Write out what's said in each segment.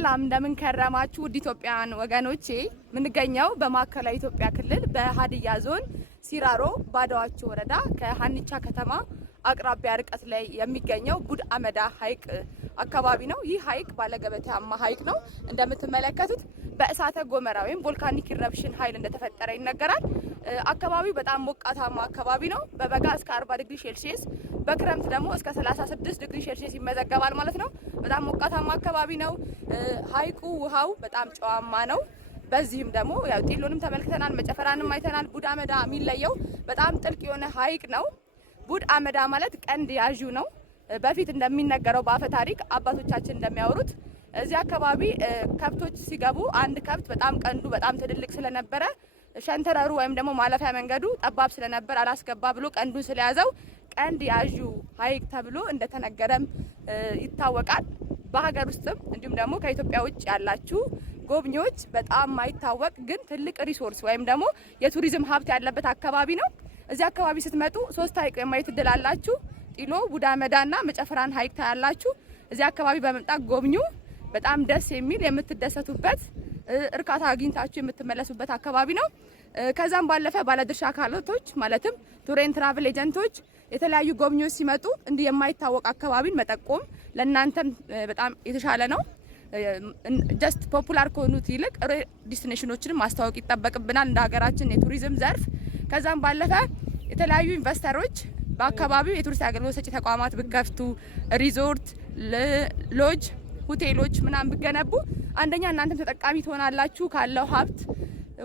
ሰላም እንደምን ከረማችሁ ውድ ኢትዮጵያውያን ወገኖቼ። ምንገኘው በማዕከላዊ ኢትዮጵያ ክልል በሀዲያ ዞን ሲራሮ ባዶዋቾ ወረዳ ከሀኒቻ ከተማ አቅራቢያ ርቀት ላይ የሚገኘው ቡድ አመዳ ሐይቅ አካባቢ ነው። ይህ ሐይቅ ባለገበታማ ሐይቅ ነው። እንደምትመለከቱት በእሳተ ገሞራ ወይም ቮልካኒክ ኢረፕሽን ኃይል እንደተፈጠረ ይነገራል። አካባቢው በጣም ሞቃታማ አካባቢ ነው። በበጋ እስከ 40 ዲግሪ ሴልሺየስ በክረምት ደግሞ እስከ 36 ዲግሪ ሴልሺየስ ይመዘገባል ማለት ነው። በጣም ሞቃታማ አካባቢ ነው። ሐይቁ ውሃው በጣም ጨዋማ ነው። በዚህም ደግሞ ያው ጢሎንም ተመልክተናል፣ መጨፈራንም አይተናል። ቡድ አመዳ የሚለየው በጣም ጥልቅ የሆነ ሐይቅ ነው። ቡድ አመዳ ማለት ቀንድ ያዡ ነው። በፊት እንደሚነገረው በአፈ ታሪክ አባቶቻችን እንደሚያወሩት እዚህ አካባቢ ከብቶች ሲገቡ አንድ ከብት በጣም ቀንዱ በጣም ትልልቅ ስለነበረ ሸንተረሩ ወይም ደግሞ ማለፊያ መንገዱ ጠባብ ስለነበር አላስገባ ብሎ ቀንዱን ስለያዘው ቀንድ ያዡ ሐይቅ ተብሎ እንደተነገረም ይታወቃል። በሀገር ውስጥም እንዲሁም ደግሞ ከኢትዮጵያ ውጭ ያላችሁ ጎብኚዎች በጣም ማይታወቅ ግን ትልቅ ሪሶርስ ወይም ደግሞ የቱሪዝም ሀብት ያለበት አካባቢ ነው። እዚህ አካባቢ ስትመጡ 3 ሐይቅ የማየት እድል አላችሁ። ጢሎ፣ ቡድ አመዳና መጨፈራን ሐይቅ ታያላችሁ። እዚህ አካባቢ በመምጣት ጎብኙ። በጣም ደስ የሚል የምትደሰቱበት እርካታ አግኝታችሁ የምትመለሱበት አካባቢ ነው። ከዛም ባለፈ ባለድርሻ አካላቶች ማለትም ቱር ኤንድ ትራቭል ኤጀንቶች የተለያዩ ጎብኚዎች ሲመጡ እንዲህ የማይታወቅ አካባቢን መጠቆም ለእናንተም በጣም የተሻለ ነው። ጀስት ፖፑላር ከሆኑት ይልቅ ዲስቲኔሽኖችን ማስተዋወቅ ይጠበቅብናል እንደ ሀገራችን የቱሪዝም ዘርፍ። ከዛም ባለፈ የተለያዩ ኢንቨስተሮች በአካባቢው የቱሪስት አገልግሎት ሰጪ ተቋማት ብከፍቱ፣ ሪዞርት፣ ሎጅ፣ ሆቴሎች ምናምን ብገነቡ አንደኛ እናንተም ተጠቃሚ ትሆናላችሁ ካለው ሀብት፣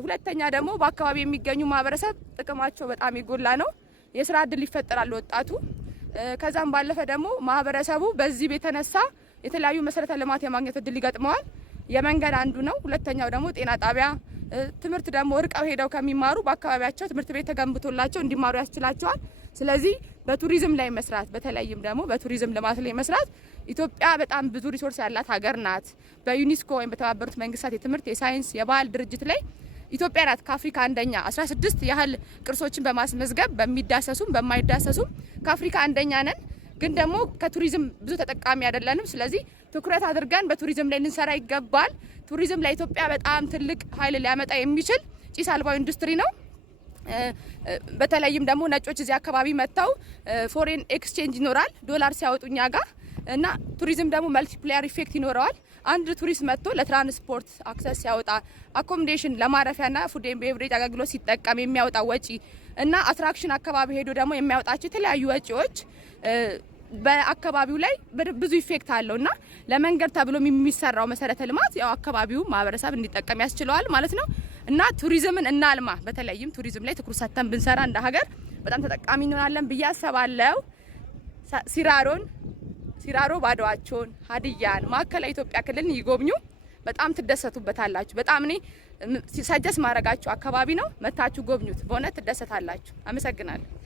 ሁለተኛ ደግሞ በአካባቢ የሚገኙ ማህበረሰብ ጥቅማቸው በጣም የጎላ ነው። የስራ እድል ይፈጠራል ወጣቱ። ከዛም ባለፈ ደግሞ ማህበረሰቡ በዚህ የተነሳ የተለያዩ መሰረተ ልማት የማግኘት እድል ይገጥመዋል። የመንገድ አንዱ ነው። ሁለተኛው ደግሞ ጤና ጣቢያ፣ ትምህርት ደግሞ ርቀው ሄደው ከሚማሩ በአካባቢያቸው ትምህርት ቤት ተገንብቶላቸው እንዲማሩ ያስችላቸዋል። ስለዚህ በቱሪዝም ላይ መስራት በተለይም ደግሞ በቱሪዝም ልማት ላይ መስራት ኢትዮጵያ በጣም ብዙ ሪሶርስ ያላት ሀገር ናት። በዩኒስኮ ወይም በተባበሩት መንግስታት የትምህርት የሳይንስ የባህል ድርጅት ላይ ኢትዮጵያ ናት ከአፍሪካ አንደኛ 16 ያህል ቅርሶችን በማስመዝገብ በሚዳሰሱም በማይዳሰሱም ከአፍሪካ አንደኛ ነን። ግን ደግሞ ከቱሪዝም ብዙ ተጠቃሚ አይደለንም። ስለዚህ ትኩረት አድርገን በቱሪዝም ላይ ልንሰራ ይገባል። ቱሪዝም ለኢትዮጵያ በጣም ትልቅ ኃይል ሊያመጣ የሚችል ጭስ አልባው ኢንዱስትሪ ነው። በተለይም ደግሞ ነጮች እዚህ አካባቢ መጥተው ፎሬን ኤክስቼንጅ ይኖራል ዶላር ሲያወጡ እኛ ጋር እና ቱሪዝም ደግሞ መልቲፕላየር ኢፌክት ይኖረዋል። አንድ ቱሪስት መጥቶ ለትራንስፖርት አክሰስ ሲያወጣ አኮሞዴሽን ለማረፊያና ፉድ ኤንድ ቤቨሬጅ አገልግሎት ሲጠቀም የሚያወጣ ወጪ እና አትራክሽን አካባቢ ሄዶ ደግሞ የሚያወጣቸው የተለያዩ ወጪዎች በአካባቢው ላይ ብዙ ኢፌክት አለውና ለመንገድ ተብሎ የሚሰራው መሰረተ ልማት ያው አካባቢው ማህበረሰብ እንዲጠቀም ያስችለዋል ማለት ነው። እና ቱሪዝምን እናልማ። በተለይም ቱሪዝም ላይ ትኩረት ሰጥተን ብንሰራ እንደ ሀገር በጣም ተጠቃሚ እንሆናለን ብዬ አስባለሁ። ሲራሮ ባዶዋቾን፣ ሀዲያን፣ ማዕከላዊ ኢትዮጵያ ክልልን ይጎብኙ። በጣም ትደሰቱበታላችሁ። በጣም እኔ ሰጀስ ማድረጋችሁ አካባቢ ነው። መታችሁ ጎብኙት። በእውነት ትደሰታላችሁ። አመሰግናለሁ።